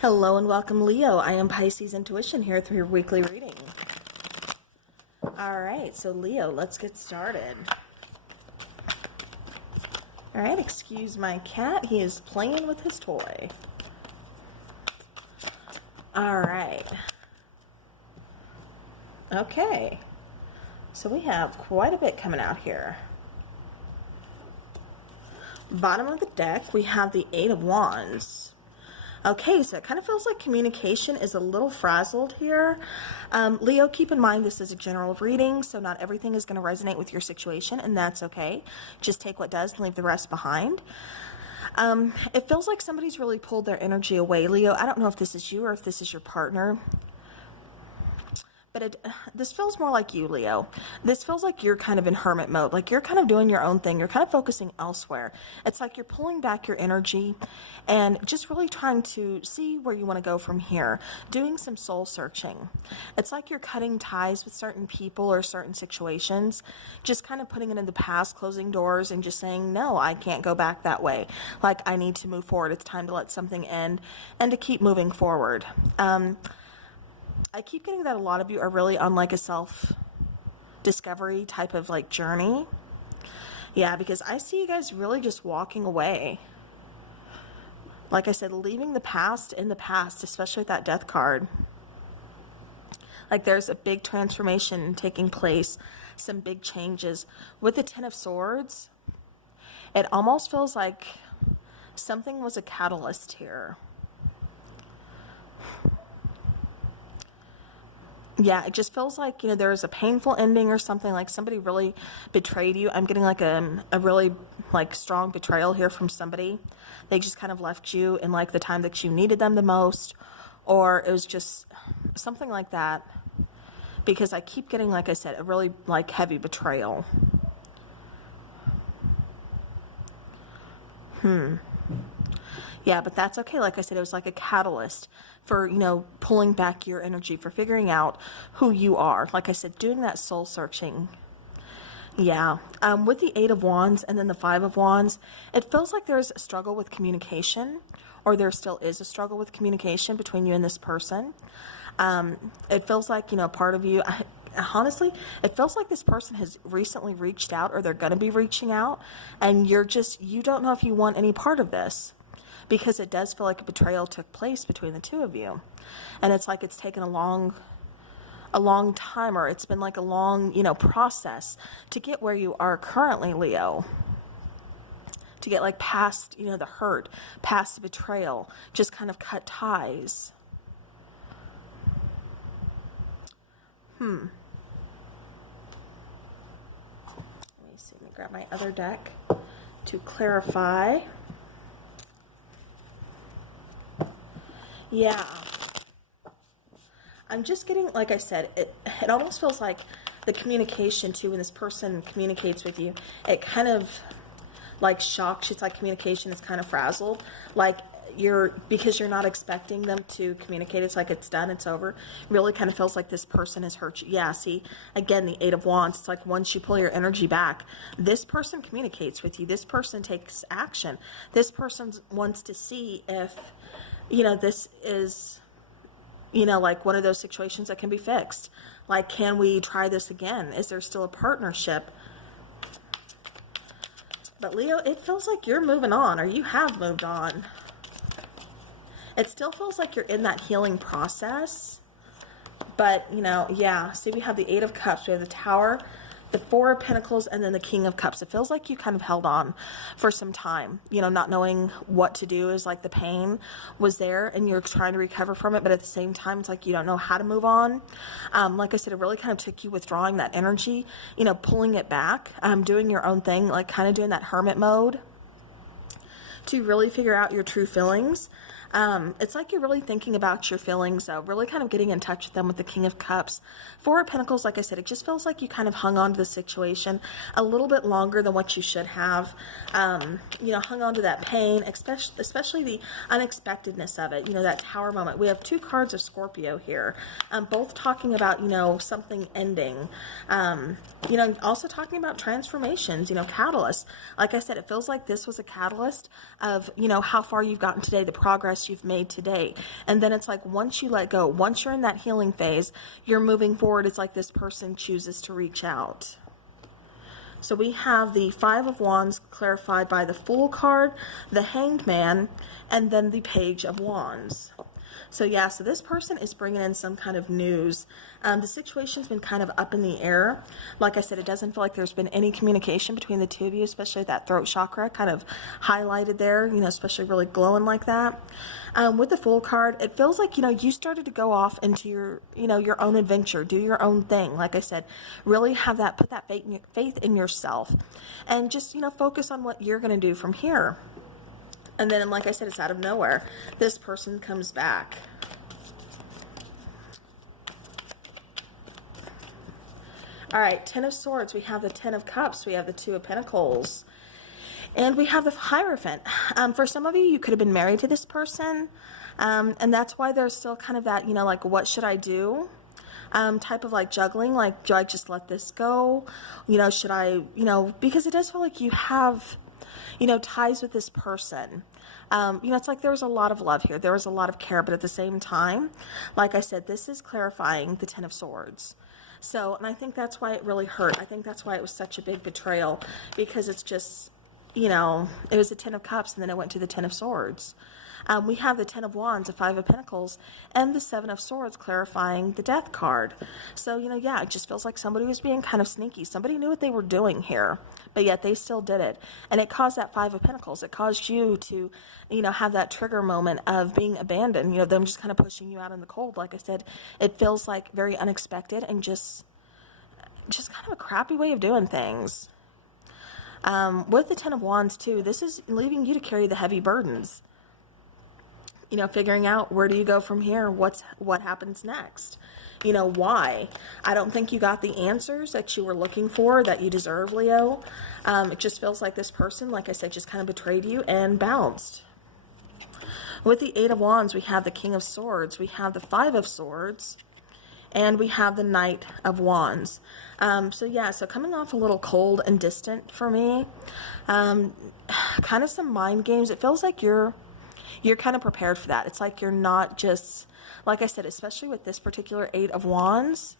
Hello and welcome, Leo. I am Pisces Intuition here with your weekly reading. All right, so Leo, let's get started. All right, excuse my cat. He is playing with his toy. All right. Okay. So we have quite a bit coming out here. Bottom of the deck, we have the Eight of Wands. Okay, so it kind of feels like communication is a little frazzled here. Leo, keep in mind this is a general reading, so not everything is going to resonate with your situation, and that's okay. Just take what does and leave the rest behind. It feels like somebody's really pulled their energy away, Leo. I don't know if this is you or if this is your partner. But this feels more like you, Leo. This feels like you're kind of in hermit mode. Like you're kind of doing your own thing. You're kind of focusing elsewhere. It's like you're pulling back your energy and just really trying to see where you want to go from here. Doing some soul searching. It's like you're cutting ties with certain people or certain situations. Just kind of putting it in the past, closing doors and just saying, no, I can't go back that way. Like I need to move forward. It's time to let something end and to keep moving forward. I keep getting that a lot of you are really on like a self-discovery type of like journey. Yeah, because I see you guys really just walking away. Like I said, leaving the past in the past, especially with that Death card. Like there's a big transformation taking place, some big changes. With the Ten of Swords, it almost feels like something was a catalyst here. Yeah, it just feels like, you know, there was a painful ending or something, like somebody really betrayed you. I'm getting like a really like strong betrayal here from somebody. They just kind of left you in like the time that you needed them the most, or it was just something like that. Because I keep getting, like I said, a really like heavy betrayal. Yeah, but that's okay. Like I said, it was like a catalyst for, you know, pulling back your energy, for figuring out who you are. Like I said, doing that soul searching. Yeah. With the Eight of Wands and then the Five of Wands, it feels like there's a struggle with communication, or there still is a struggle with communication between you and this person. It feels like, you know, part of you, honestly, it feels like this person has recently reached out, or they're going to be reaching out, and you don't know if you want any part of this. Because it does feel like a betrayal took place between the two of you. And it's like it's taken a long time, or it's been like a long, you know, process to get where you are currently, Leo. To get like past, you know, the hurt, past the betrayal, just kind of cut ties. Let me see, let me grab my other deck to clarify. Yeah. I'm just getting, like I said, it almost feels like the communication too, when this person communicates with you, it kind of like shocks you. It's like communication is kind of frazzled. Like because you're not expecting them to communicate. It's like it's done, it's over. Really kind of feels like this person has hurt you. Yeah, see, again, the Eight of Wands, it's like once you pull your energy back, this person communicates with you. This person takes action. This person wants to see if, you know, this is, you know, like one of those situations that can be fixed. Like, can we try this again? Is there still a partnership? But Leo, it feels like you're moving on, or you have moved on. It still feels like you're in that healing process. But, you know, yeah. See, we have the Eight of Cups. We have the Tower, the Four of Pentacles, and then the King of Cups. It feels like you kind of held on for some time, you know, not knowing what to do. Is like the pain was there and you're trying to recover from it, but at the same time, it's like you don't know how to move on. Like I said, it really kind of took you withdrawing that energy, you know, pulling it back, doing your own thing, like kind of doing that hermit mode to really figure out your true feelings. It's like you're really thinking about your feelings, though, really kind of getting in touch with them with the King of Cups. Four of Pentacles, like I said, it just feels like you kind of hung on to the situation a little bit longer than what you should have. You know, hung on to that pain, especially the unexpectedness of it, you know, that Tower moment. We have two cards of Scorpio here, both talking about, you know, something ending. You know, also talking about transformations, you know, catalysts. Like I said, it feels like this was a catalyst of, you know, how far you've gotten today, the progress progress you've made today. And then it's like, once you let go, once you're in that healing phase, you're moving forward. It's like this person chooses to reach out. So we have the Five of Wands clarified by the Fool card, the Hanged Man, and then the Page of Wands. So yeah, so this person is bringing in some kind of news. The situation's been kind of up in the air. Like I said, it doesn't feel like there's been any communication between the two of you, especially that throat chakra kind of highlighted there, you know, especially really glowing like that. With the Fool card, it feels like, you know, you started to go off into your, you know, your own adventure, do your own thing. Like I said, really have that, put that faith in yourself and just, you know, focus on what you're going to do from here. And then, like I said, it's out of nowhere. This person comes back. All right, Ten of Swords. We have the Ten of Cups. We have the Two of Pentacles. And we have the Hierophant. For some of you, you could have been married to this person. And that's why there's still kind of that, you know, like, what should I do? Type of like juggling. Like, do I just let this go? You know, should I, you know, because it does feel like you have, you know, ties with this person. You know, it's like there was a lot of love here. There was a lot of care, but at the same time, like I said, this is clarifying the Ten of Swords. So, and I think that's why it really hurt. I think that's why it was such a big betrayal, because it's just, you know, it was the Ten of Cups and then it went to the Ten of Swords. We have the Ten of Wands, the Five of Pentacles, and the Seven of Swords clarifying the Death card. So, you know, yeah, it just feels like somebody was being kind of sneaky. Somebody knew what they were doing here, but yet they still did it. And it caused that Five of Pentacles. It caused you to, you know, have that trigger moment of being abandoned, you know, them just kind of pushing you out in the cold. Like I said, it feels like very unexpected and just kind of a crappy way of doing things. With the Ten of Wands, too, this is leaving you to carry the heavy burdens. You know, figuring out where do you go from here? What happens next? You know, why? I don't think you got the answers that you were looking for, that you deserve, Leo. It just feels like this person, like I said, just kind of betrayed you and bounced. With the Eight of Wands, we have the King of Swords, we have the Five of Swords, and we have the Knight of Wands. So yeah, so coming off a little cold and distant for me. Kind of some mind games. It feels like you're kind of prepared for that. It's like you're not just, like I said, especially with this particular Eight of Wands,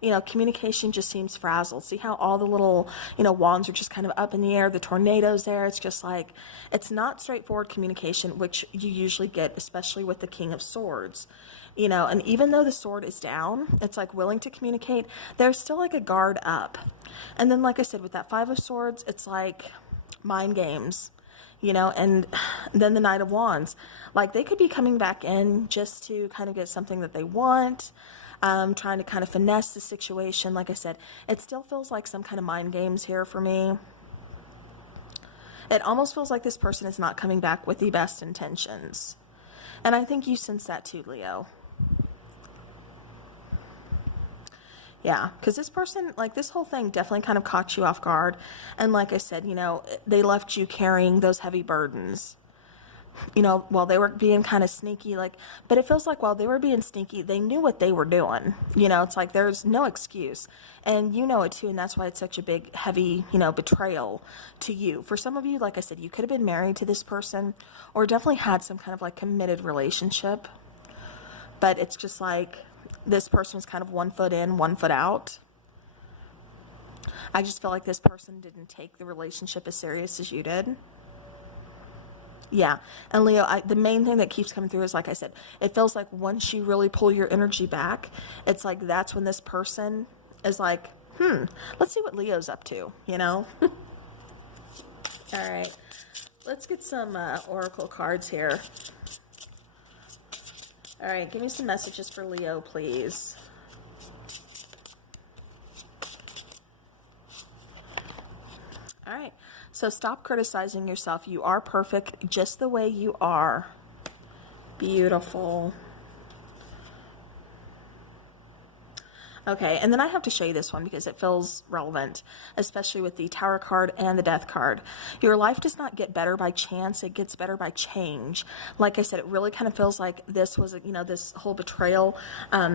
you know, communication just seems frazzled. See how all the little, you know, wands are just kind of up in the air, the tornadoes there. It's just like, it's not straightforward communication, which you usually get, especially with the King of Swords. You know, and even though the sword is down, it's like willing to communicate, there's still like a guard up. And then, like I said, with that Five of Swords, it's like mind games. You know, and then the Knight of Wands, like they could be coming back in just to kind of get something that they want, trying to kind of finesse the situation. Like I said, it still feels like some kind of mind games here for me. It almost feels like this person is not coming back with the best intentions. And I think you sense that too, Leo. Yeah, because this person, like this whole thing definitely kind of caught you off guard. And like I said, you know, they left you carrying those heavy burdens. You know, while they were being kind of sneaky, like, but it feels like while they were being sneaky, they knew what they were doing. You know, it's like there's no excuse. And you know it too, and that's why it's such a big, heavy, you know, betrayal to you. For some of you, like I said, you could have been married to this person or definitely had some kind of like committed relationship. But it's just like, this person was kind of 1 foot in, 1 foot out. I just feel like this person didn't take the relationship as serious as you did. Yeah. And Leo, the main thing that keeps coming through is, like I said, it feels like once you really pull your energy back, it's like that's when this person is like, let's see what Leo's up to, you know? All right. Let's get some oracle cards here. All right, give me some messages for Leo, please. All right, so stop criticizing yourself. You are perfect just the way you are. Beautiful. Okay, and then I have to show you this one because it feels relevant, especially with the Tower card and the Death card. Your life does not get better by chance, it gets better by change. Like I said, it really kind of feels like this was, you know, this whole betrayal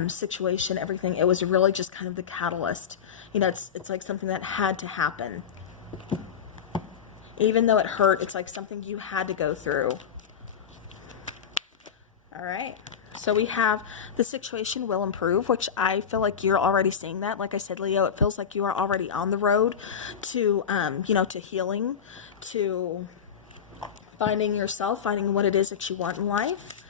situation, everything, it was really just kind of the catalyst. You know, it's like something that had to happen. Even though it hurt, it's like something you had to go through. All right. So we have the situation will improve, which I feel like you're already seeing that. Like I said, Leo, it feels like you are already on the road to, to healing, to finding yourself, finding what it is that you want in life.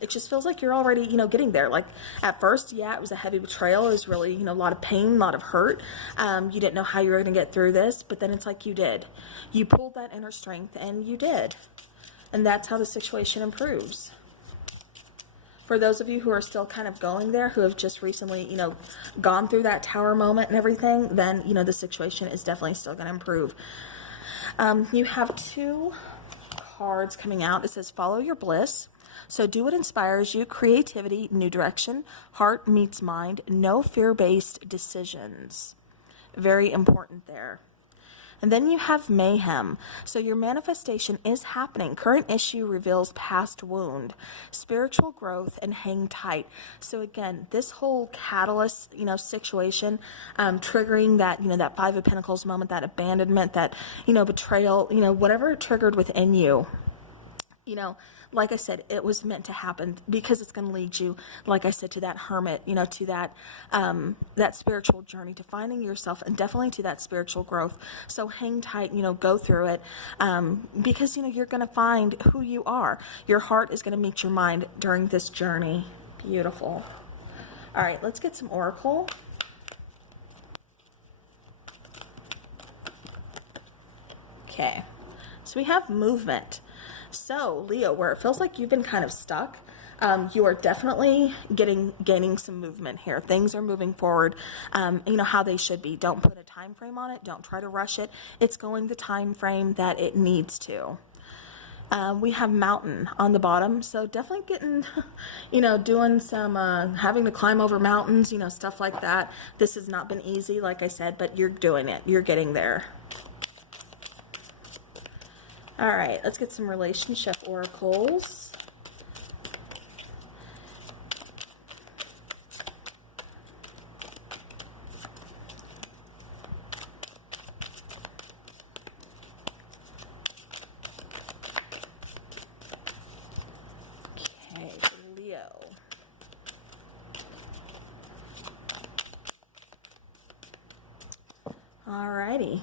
It just feels like you're already, getting there. Like at first, yeah, it was a heavy betrayal. It was really, a lot of pain, a lot of hurt. You didn't know how you were going to get through this, but then it's like you did. You pulled that inner strength and you did. And that's how the situation improves. For those of you who are still kind of going there, who have just recently, gone through that tower moment and everything, then, the situation is definitely still going to improve. You have 2 cards coming out. It says, follow your bliss. So do what inspires you, creativity, new direction, heart meets mind, no fear-based decisions. Very important there. And then you have mayhem. So your manifestation is happening. Current issue reveals past wound, spiritual growth, and hang tight. So again, this whole catalyst, situation, triggering that, that 5 of Pentacles moment, that abandonment, that, betrayal, whatever it triggered within you, like I said, it was meant to happen because it's going to lead you, like I said, to that hermit, to that that spiritual journey, to finding yourself, and definitely to that spiritual growth. So hang tight, go through it, because, you're going to find who you are. Your heart is going to meet your mind during this journey. Beautiful. All right, let's get some oracle. Okay, so we have movement. So, Leo, where it feels like you've been kind of stuck, you are definitely gaining some movement here. Things are moving forward, how they should be. Don't put a time frame on it. Don't try to rush it. It's going the time frame that it needs to. We have mountain on the bottom, so definitely getting, doing some, having to climb over mountains, stuff like that. This has not been easy, like I said, but you're doing it. You're getting there. All right, let's get some relationship oracles. Okay, Leo. All righty.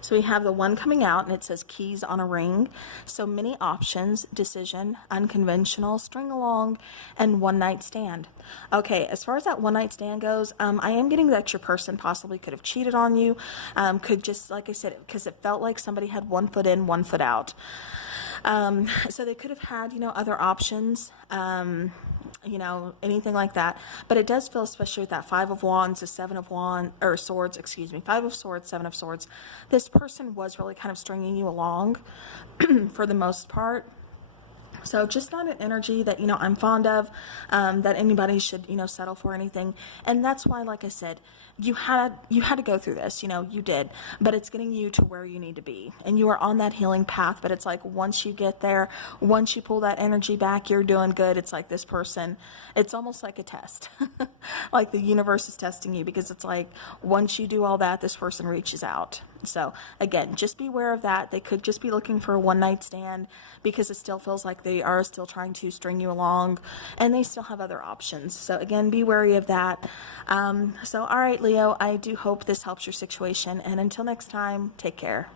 So we have the 1 coming out, and it says keys on a ring. So many options, decision, unconventional, string along, and one night stand. Okay, as far as that one night stand goes, I am getting that your person possibly could have cheated on you. Could just, like I said, because it felt like somebody had 1 foot in, 1 foot out. So they could have had, other options. Anything like that. But it does feel, especially with that 5 of Wands, the 7 of Wands, or Swords, 5 of Swords, 7 of Swords. This person was really kind of stringing you along for the most part. So just not an energy that, I'm fond of, that anybody should, settle for anything. And that's why, like I said, you had to go through this, you did, but it's getting you to where you need to be. And you are on that healing path, but it's like, once you get there, once you pull that energy back, you're doing good. It's like this person, it's almost like a test, like the universe is testing you, because it's like, once you do all that, this person reaches out. So again, just be aware of that. They could just be looking for a one night stand, because it still feels like they are still trying to string you along, and they still have other options. So again, be wary of that. All right, Leo, I do hope this helps your situation. And until next time, take care.